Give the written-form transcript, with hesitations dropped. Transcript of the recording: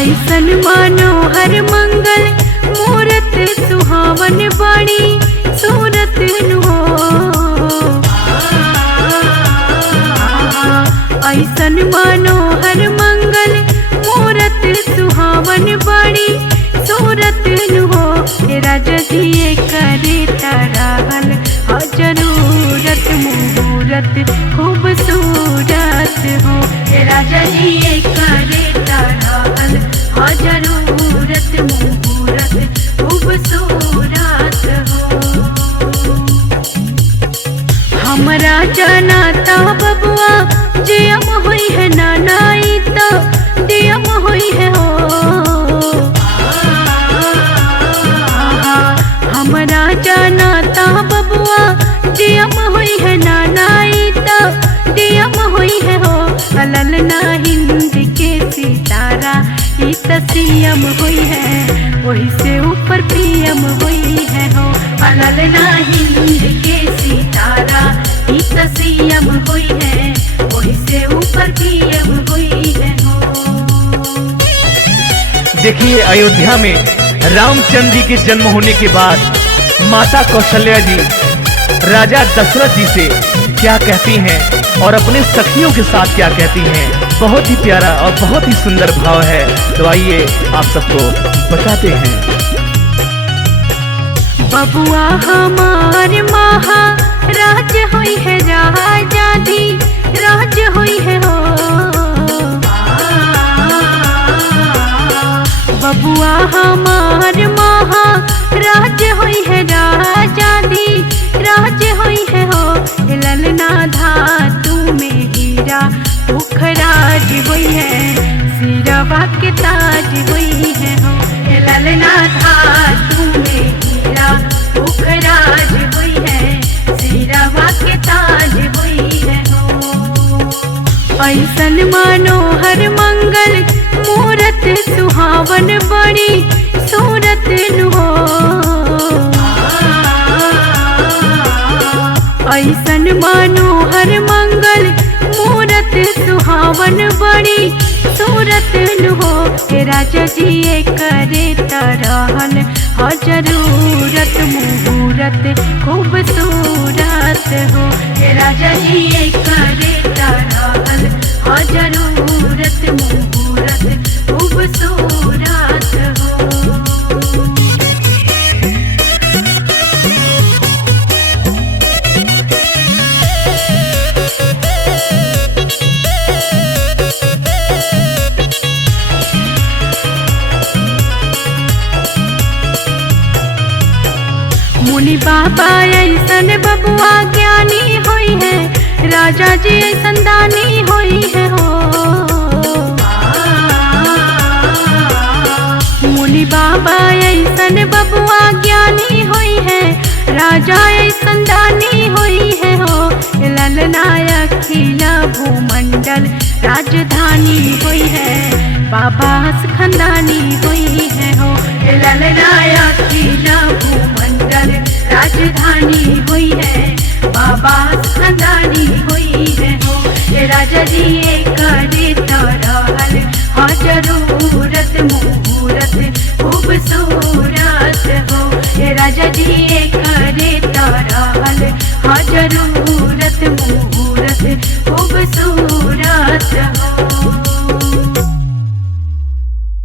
ऐसन मनोहर मंगल मूरत सुहावन बड़ी सूरत हो। ऐसन मनोहर मंगल मूरत सुहावन बड़ी सूरत हो। राजा जी करे तराहल जरूरत मुहूर्त खूबसूरत हो। राजा जी करे तराहल जरूरत मुहूर्त खूबसूरत हो। हमरा जनाता बबुआ जियम हुई है नानाई तो दियम हुई है हो। हमरा जनाता बबुआ जियम हुई है नानाई तो दियम हुई है हो। ललना हिंद के सितारा ही तसीयम हुई है वही से ऊपर पीएम हुई है हो। ललना हिंद के सितारा ही तसीयम हुई है वही से ऊपर पीएम हुई है हो। देखिए अयोध्या में रामचंद्र जी के जन्म होने के बाद माता कौशल्या जी राजा दशरथ जी से क्या कहती हैं और अपने सखियों के साथ क्या कहती हैं। बहुत ही प्यारा और बहुत ही सुंदर भाव है, तो आइए आप सबको बताते हैं। बबुआ हमार महाराज हुई है राजा दी राज हुई है हो। बबुआ हमार महाराज हुई है राजा दी राज हुई है हो। ललना धातु में हीरा पुखराज हुई है सिरवा के ताज हुई है हो। ललना धातु में हीरा पुखराज हुई है सिरवा के ताज हुई है हो। ऐसन मनोहर मंगल मूरत सुहावन बड़ी सूरत हो। ऐसन मनोहर मंगल मूरत सुहावन बड़ी सूरत हो। राजा जी करे तरहल जरूरत मुहूर्त खूबसूरत हो। राजा जी करे तरहल जरूरत मुहूर्त खूबसूरत हो। मुनि बाबा ऐसन बबुआ ज्ञानी हुई है राजा जी ऐसन दानी हुई है हो। मुनि बाबा ऐसन बबुआ ज्ञानी हुई है राजा ऐसन दानी हुई है हो। ललना अखिला भूमंडल राजधानी हुई है बाबा खंदानी हुई है हो। ललना अखिला भूमंडल राजधानी हुई है बाबा खंदानी हुई है हो। राजा जी करे तरहल जरूरत मुहूर्त खूबसूरत हो। राजा जी करे तरहल जरूरत मुहूर्त खूबसूरत